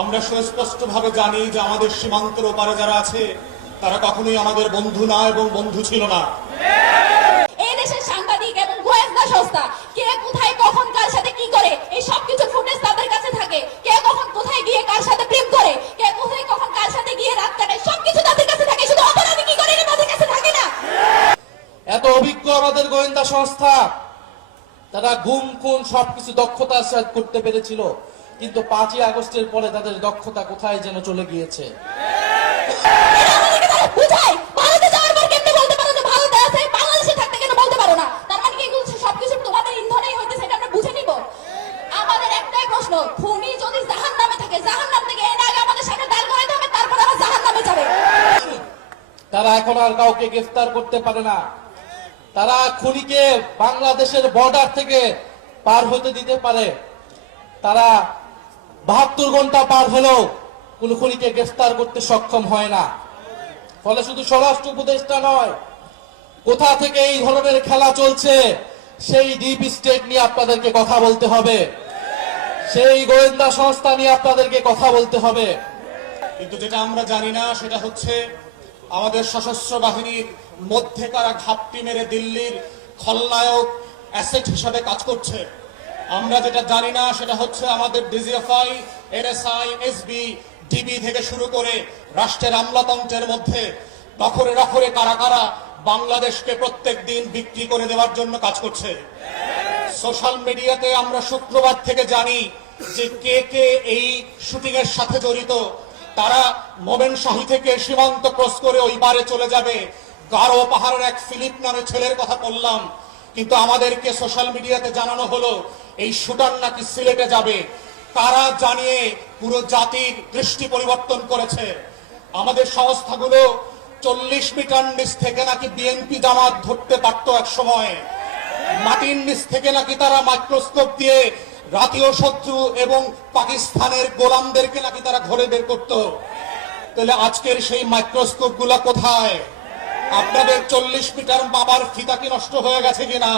আমরা সুস্পষ্ট ভাবে জানি যে আমাদের সীমান্তের ওপারে যারা আছে তারা কখনোই আমাদের বন্ধু না এবং বন্ধু ছিল না। এই দেশের সাংবাদিক এবং গোয়েন্দা সংস্থা কে কোথায় কখন কার সাথে কি করে এই সবকিছু ফুটেজ তাদের কাছে থাকে। কে কখন কোথায় গিয়ে কার সাথে প্রেম করে কে কোথায় কখন কার সাথে গিয়ে রাত কাটায় সবকিছু তাদের কাছে থাকে। শুধু অপরাধী কি করে তাদের কাছে থাকে না। এত অভিজ্ঞ আমাদের গোয়েন্দা সংস্থা তারা গুম খুন সবকিছু দক্ষতার সাথে করতে পেরেছিল। কিন্তু পাঁচই আগস্টের পরে তাদের দক্ষতা কোথায় যেন চলে গিয়েছে? মানে তারা এখন আর কাউকে গ্রেফতার করতে পারে না। তারা খুনিকে বাংলাদেশের বর্ডার থেকে পার হতে দিতে পারে। তারা বাহাত্তর ঘণ্টা পার হলেও কোন খুনিকে গ্রেফতার করতে সক্ষম হয় না। ফলে শুধু স্বরাষ্ট্র উপদেষ্টা নয়, কোথা থেকে এই ধরনের খেলা চলছে সেই ডিপ স্টেট নিয়ে আপনাদেরকে কথা বলতে হবে। সেই গোয়েন্দা সংস্থা নিয়ে আপনাদেরকে কথা বলতে হবে। কিন্তু যেটা আমরা জানি না, সেটা হচ্ছে আমাদের সশস্ত্র বাহিনীর মধ্যে কারা ঘাপটি মেরে দিল্লির খলনায়ক অ্যাসেট হিসাবে কাজ করছে। আমরা যেটা জানি না, সেটা হচ্ছে আমাদের ডিজিএফআই, এনএসআই, এসবি, ডিবি থেকে শুরু করে রাষ্ট্রের আমলাতন্ত্রের মধ্যে নখরে নখরে কারা কারা বাংলাদেশকে প্রত্যেক দিন বিক্রি করে দেওয়ার জন্য কাজ করছে। সোশ্যাল মিডিয়াতে আমরা শুক্রবার থেকে জানি যে কে কে এই শুটিং এর সাথে জড়িত। তারা মোমেন শাহী থেকে সীমান্ত ক্রস করে ওই পারে চলে যাবে। গারো পাহাড়ের এক ফিলিপ নামে ছেলের কথা বললাম। কিন্তু আমাদেরকে সোশ্যাল মিডিয়াতে জানানো হলো, এই শুটার নাকি সিলেটে যাবে। তারা জানিয়ে পুরো জাতির দৃষ্টি পরিবর্তন করেছে। আমাদের সংস্থাগুলো চল্লিশ মিটার নিচ থেকে নাকি বিএনপি জামাত ধরতে পারতো এক সময়। মাটির নিচ থেকে নাকি তারা মাইক্রোস্কোপ দিয়ে জাতীয় শত্রু এবং পাকিস্তানের গোলামদেরকে নাকি তারা ঘরে বের করত। তাহলে আজকের সেই মাইক্রোস্কোপগুলা কোথায়? আপনাদের চল্লিশ মিটার বাবার ফিতা কি নষ্ট হয়ে গেছে কিনা?